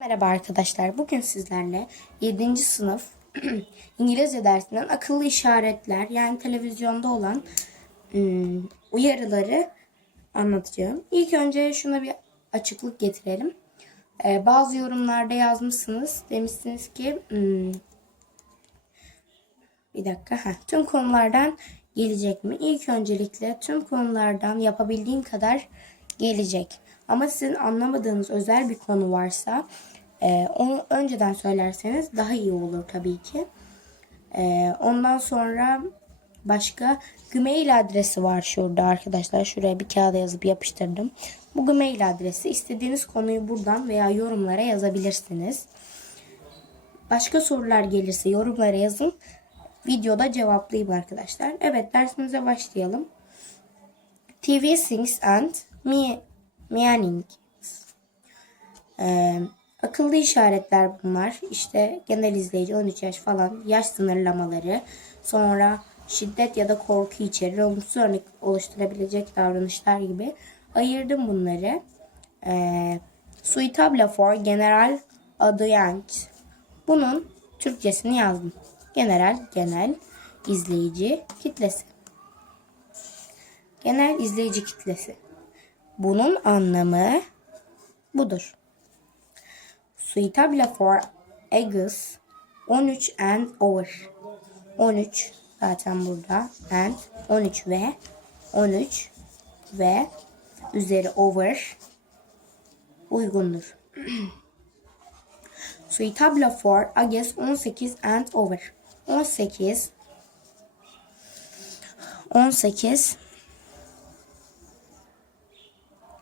Merhaba arkadaşlar. Bugün sizlerle 7. sınıf İngilizce dersinden akıllı işaretler yani televizyonda olan ım, uyarıları anlatacağım. İlk önce şuna bir açıklık getirelim. Ee, bazı yorumlarda yazmışsınız. Demişsiniz ki ım, bir dakika. Heh, tüm konulardan gelecek mi? İlk öncelikle tüm konulardan yapabildiğim kadar gelecek. Ama sizin anlamadığınız özel bir konu varsa e, onu önceden söylerseniz daha iyi olur tabii ki. E, ondan sonra başka Gmail adresi var şurada arkadaşlar. Şuraya bir kağıda yazıp yapıştırdım. Bu Gmail adresi istediğiniz konuyu buradan veya yorumlara yazabilirsiniz. Başka sorular gelirse yorumlara yazın. Videoda cevaplayayım arkadaşlar. Evet dersimize başlayalım. TV Things and Me Meaning. Ee, akıllı işaretler bunlar. İşte genel izleyici 13 yaş falan yaş sınırlamaları. Sonra şiddet ya da korku içerir. Olumsuz örnek oluşturabilecek davranışlar gibi. Ayırdım bunları. Ee, suitable for general audience. Bunun Türkçesini yazdım. General, genel izleyici kitlesi. Genel izleyici kitlesi. Bunun anlamı budur. Suitable for ages 13 and over. 13 zaten burada and 13 ve 13 ve üzeri over uygundur. Suitable for ages 18 and over. 18 18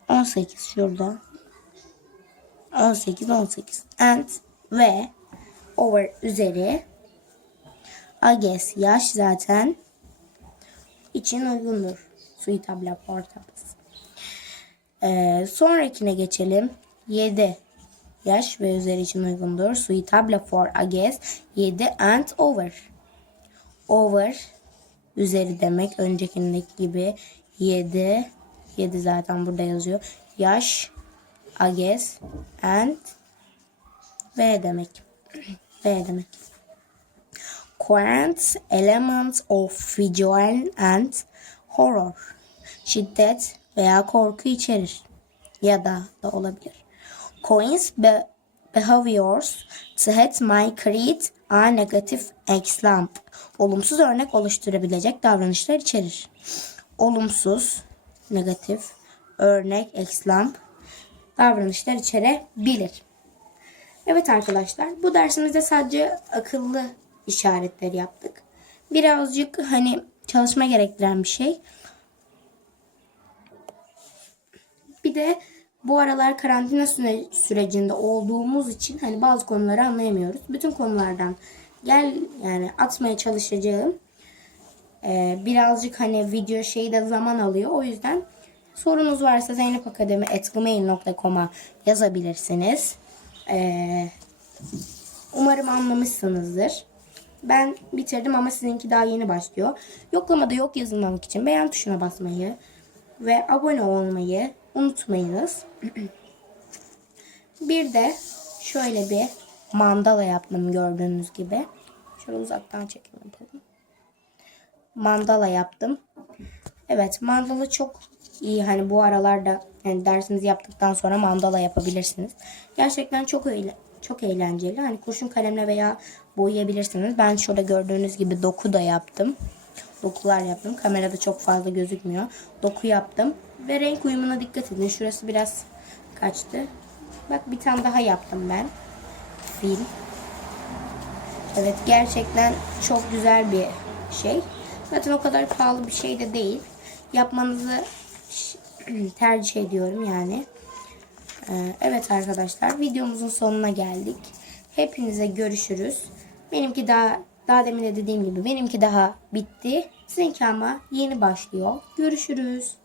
18 şurada. 18 18 and ve over üzeri ages yaş zaten için uygundur. Suitable portables. Ee, sonrakine geçelim. 7 yaş ve üzeri için uygundur. Suitable for ages 7 and over. Over üzeri demek öncekindeki gibi 7 7 zaten burada yazıyor. Yaş ages and ve demek. ve demek. Quant elements of visual and horror. Şiddet veya korku içerir. Ya da da olabilir. Coins be behaviors that may create a negative example. Olumsuz örnek oluşturabilecek davranışlar içerir. Olumsuz, negatif, örnek, example davranışlar içerebilir. Evet arkadaşlar bu dersimizde sadece akıllı işaretler yaptık. Birazcık hani çalışma gerektiren bir şey. Bir de bu aralar karantina süre, sürecinde olduğumuz için hani bazı konuları anlayamıyoruz. Bütün konulardan gel yani atmaya çalışacağım. Ee, birazcık hani video şeyi de zaman alıyor. O yüzden sorunuz varsa zeynepakademi.gmail.com'a yazabilirsiniz. Ee, umarım anlamışsınızdır. Ben bitirdim ama sizinki daha yeni başlıyor. Yoklamada yok yazılmamak için beğen tuşuna basmayı ve abone olmayı unutmayınız. bir de şöyle bir mandala yaptım gördüğünüz gibi. Şöyle uzaktan çekim yapalım. Mandala yaptım. Evet mandala çok iyi. Hani bu aralarda yani dersinizi yaptıktan sonra mandala yapabilirsiniz. Gerçekten çok eğle çok eğlenceli. Hani kurşun kalemle veya boyayabilirsiniz. Ben şurada gördüğünüz gibi doku da yaptım. Dokular yaptım. Kamerada çok fazla gözükmüyor. Doku yaptım. Ve renk uyumuna dikkat edin. Şurası biraz kaçtı. Bak bir tane daha yaptım ben. Fil. Evet gerçekten çok güzel bir şey. Zaten o kadar pahalı bir şey de değil. Yapmanızı tercih ediyorum yani. Ee, evet arkadaşlar videomuzun sonuna geldik. Hepinize görüşürüz. Benimki daha daha demin de dediğim gibi benimki daha bitti. Sizinki ama yeni başlıyor. Görüşürüz.